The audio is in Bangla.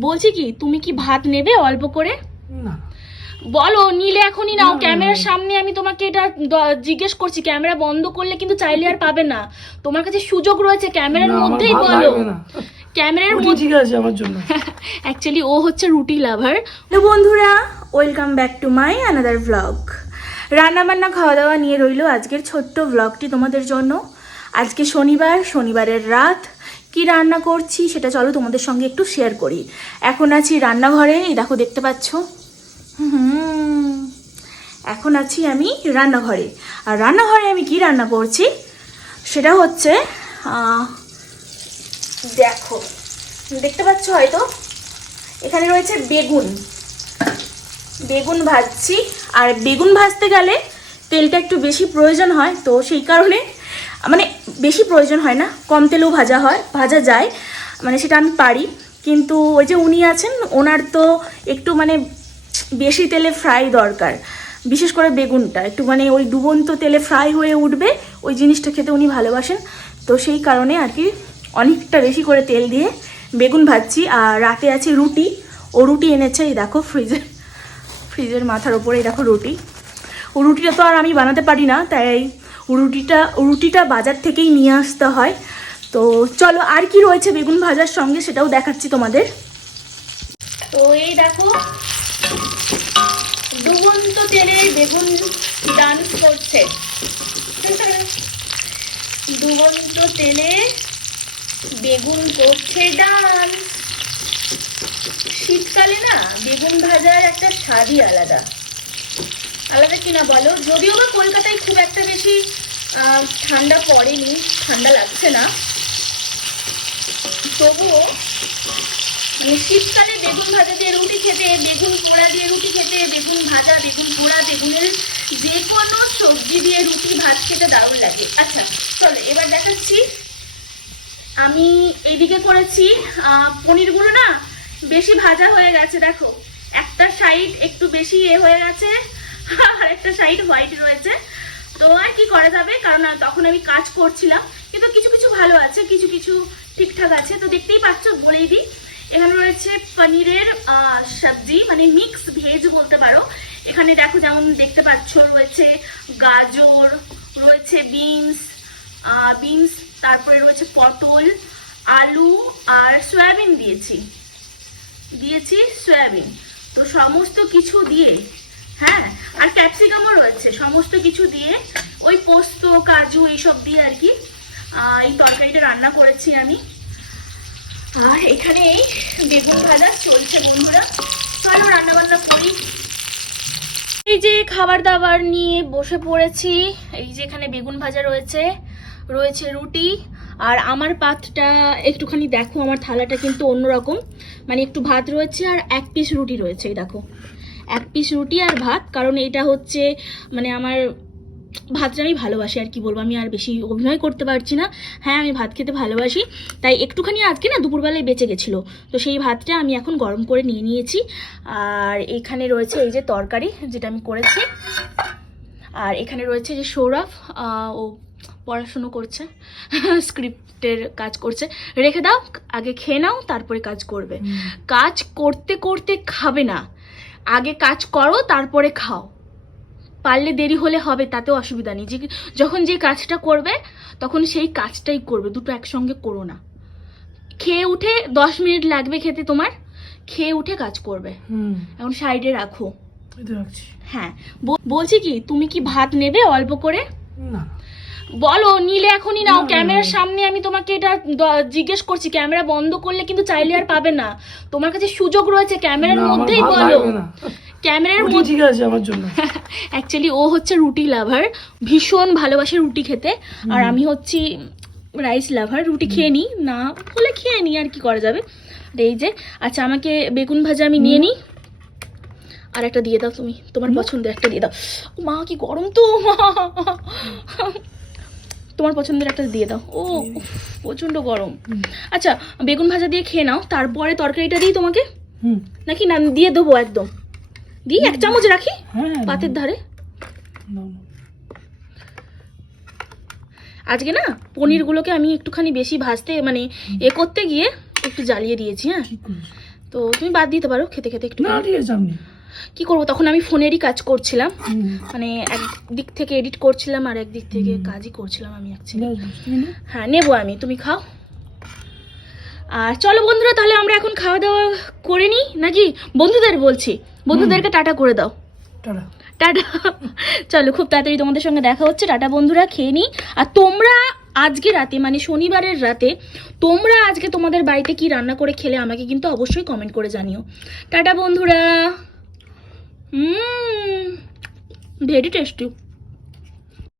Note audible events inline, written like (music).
বলছি কি তুমি কি ভাত নেবে অল্প করে? না। বলো নিলে এখনই নাও। ক্যামেরার সামনে আমি তোমাকে এটা দ- জিজ্ঞেস করছি। ক্যামেরা বন্ধ করলে কিন্তু চাইলে আর পাবে না। তোমার কাছে সুযোগ রয়েছে ক্যামেরার মধ্যেই বলো। ক্যামেরার মধ্যে ঠিক আছে আমার জন্য। (laughs) অ্যাকচুয়ালি ও হচ্ছে রুটি লাভার। তো বন্ধুরা welcome back to my another blog রান্নাবান্না খাওয়া দাওয়া নিয়ে রইল আজকের ছোট্ট ব্লগটি তোমাদের জন্য। আজকে শনিবার শনিবারের রাত। কি রান্না করছি সেটা চলো তোমাদের সঙ্গে একটু শেয়ার করি। এখন আছি রান্নাঘরে, এই দেখো দেখতে পাচ্ছ। এখন আছি আমি রান্নাঘরে। আর রান্নাঘরে আমি কি রান্না করছি? সেটা হচ্ছে দেখো, দেখতে পাচ্ছ হয়তো? এখানে রয়েছে বেগুন। বেগুন ভাজছি। আর বেগুন ভাজতে গেলে তেলটা একটু বেশি প্রয়োজন হয়, তো সেই কারণে মানে বেশি প্রয়োজন হয় না, কম তেলেও ভাজা হয়, ভাজা যায় মানে সেটা আমি পারি। কিন্তু ওই যে উনি আছেন, ওনার তো একটু মানে বেশি তেলে ফ্রাই দরকার। বিশেষ করে বেগুনটা, একটু মানে ওই ডুবন্ত তেলে ফ্রাই হয়ে উঠবে, ওই জিনিসটা খেতে উনি ভালোবাসেন। তো সেই কারণে আর কি অনেকটা বেশি করে তেল দিয়ে বেগুন ভাজছি, আর রাতে আছে রুটি। ও রুটি এনেছে, এই দেখো ফ্রিজে, ফ্রিজের মাথার ওপরে এই দেখো রুটি। ও রুটিটা তো আর আমি বানাতে পারি না, তাই রুটিটা রুটিটা বাজার থেকেই নিয়ে আসতে হয়। তো চলো, আর কি রয়েছে বেগুন ভাজার সঙ্গে সেটাও দেখাচ্ছি তোমাদের। তো এই দেখো ডুবন্ত তেলে বেগুন ডান্স করছে। ডুবন্ত তেলে বেগুন করছে ডান্স শীতকালে না, বেগুন ভাজার একটা স্বাদই আলাদা। আলাদা কিনা বলো? যদিও বা কলকাতায় খুব একটা বেশি ঠান্ডা পড়েনি, ঠান্ডা লাগছে না। তবুও মানে শীতকালে বেগুন ভাজা দিয়ে রুটি খেতে, বেগুন পোড়া দিয়ে রুটি খেতে, বেগুন ভাজা, বেগুন পোড়া, বেগুনের যে কোনো সবজি দিয়ে রুটি, ভাত খেতে দারুণ লাগে। আচ্ছা চলো, এবার দেখাচ্ছি। আমি এইদিকে করেছি পনিরগুলো না বেশি ভাজা হয়ে গেছে, দেখো। একটা সাইড একটু বেশি এ হয়ে গেছে আর একটা সাইড হোয়াইট রয়েছে। তো আর কি করা যাবে? কারণ তখন আমি কাজ করছিলাম। কিন্তু কিছু কিছু ভালো আছে, কিছু কিছু ঠিকঠাক আছে। তো দেখতেই পাচ্ছ বলেই দিই। এখানে রয়েছে পনিরের সবজি মানে মিক্স ভেজ বলতে পারো। এখানে দেখো যেমন দেখতে পাচ্ছ, রয়েছে গাজর, রয়েছে বিনস বিনস তারপরে রয়েছে পটল, আলু আর সয়াবিন দিয়েছি। দিয়েছি সয়াবিন। তো সমস্ত কিছু দিয়ে হ্যাঁ রয়েছে সমস্ত কিছু দিয়ে ওই পোস্ত, কাজু এইসব দিয়ে আর কি এই তরকারিটা রান্না করেছি আমি। আর এখানে এই বেগুন ভাজা চলছে বন্ধুরা। চলো রান্না বান্না করি। এই যে খাবার দাবার নিয়ে বসে পড়েছি। এই যে এখানে বেগুন ভাজা রয়েছে রয়েছে রুটি। আর আমার পাতটা একটুখানি দেখো, আমার থালাটা কিন্তু অন্যরকম। মানে একটু ভাত রয়েছে আর এক পিস রুটি রয়েছে, এই দেখো। এক পিস রুটি আর ভাত কারণ এটা হচ্ছে মানে আমার ভাতটা আমি ভালোবাসি আর কি বলব। আমি আর বেশি অভিনয় করতে পারছি না। হ্যাঁ আমি ভাত খেতে ভালোবাসি তাই একটুখানি আজকে না দুপুরবেলায় বেঁচে গেছিল। তো সেই ভাতটা আমি এখন গরম করে নিয়ে নিয়েছি। আর এখানে রয়েছে এই যে তরকারি যেটা আমি করেছি। আর এখানে রয়েছে যে সৌরভ ও পড়াশুনো করছে (laughs) স্ক্রিপ্টের কাজ করছে। রেখে দাও আগে খেয়ে নাও তারপরে কাজ করবে। কাজ করতে করতে খাবে না। আগে কাজ করো তারপরে খাও। পারলে দেরি হলে হবে তাতেও অসুবিধা নেই। যে যখন যে কাজটা করবে তখন সেই কাজটাই করবে দুটো একসঙ্গে করো না। খেয়ে উঠে দশ মিনিট লাগবে খেতে তোমার খেয়ে উঠে কাজ করবে। হুম। এখন সাইডে রাখো। হ্যাঁ। বলছি কি তুমি কি ভাত নেবে অল্প করে? না। বলো নিলে এখনই নাও। ক্যামেরার সামনে আমি তোমাকে এটা জিজ্ঞেস করছি ক্যামেরা বন্ধ করলে কিন্তু চাইলে আর পাবে না। তোমার কাছে সুযোগ রয়েছে ক্যামেরার মধ্যেই বলো। ক্যামেরার মধ্যে ঠিক আছে আমার জন্য। (laughs) অ্যাকচুয়ালি ও হচ্ছে রুটি লাভার ভীষণ ভালোবাসে রুটি খেতে। আর আমি হচ্ছি রাইস লাভার রুটি খেয়ে নিই। না হলে খেয়ে নিই আর কি করা যাবে? এই যে আচ্ছা আমাকে বেগুন ভাজা আমি নিয়ে নিই। আর একটা দিয়ে দাও তুমি তোমার পছন্দের একটা দিয়ে দাও। মা কি গরম তো মা। তোমার পছন্দের একটা দিয়ে দাও। ও উফ, প্রচণ্ড গরম। আচ্ছা বেগুন ভাজা দিয়ে খেয়ে নাও তারপরে তরকারিটা দিই তোমাকে? নাকি না দিয়ে দেবো একদম। দিই এক চামচ রাখি? হ্যাঁ পাতের ধারে। আজকে না পনিরগুলোকে আমি একটুখানি বেশি ভাজতে মানে এ করতে গিয়ে একটু জ্বালিয়ে দিয়েছি হ্যাঁ? তো তুমি বাদ দিতে পারো খেতে খেতে একটু। কি করব? তখন আমি ফোনেরই কাজ করছিলাম। মানে একদিক থেকে এডিট করছিলাম আর একদিক থেকে কাজই করছিলাম আমি অ্যাকচুয়ালি। হ্যাঁ নেব আমি। তুমি খাও। আর চলো বন্ধুরা তাহলে আমরা এখন খাওয়া দাওয়া করে নিই? নাকি? বন্ধুদের বলছি। বন্ধুদেরকে টাটা করে দাও। টাটা। টাটা। চলো খুব তাড়াতাড়ি তোমাদের সঙ্গে দেখা হচ্ছে। টাটা বন্ধুরা খেয়ে নিই। আর তোমরা আজকে রাতে মানে শনিবারের রাতে তোমরা আজকে তোমাদের বাড়িতে কি রান্না করে খেলে আমাকে কিন্তু অবশ্যই কমেন্ট করে জানিও। টাটা বন্ধুরা। Very tasty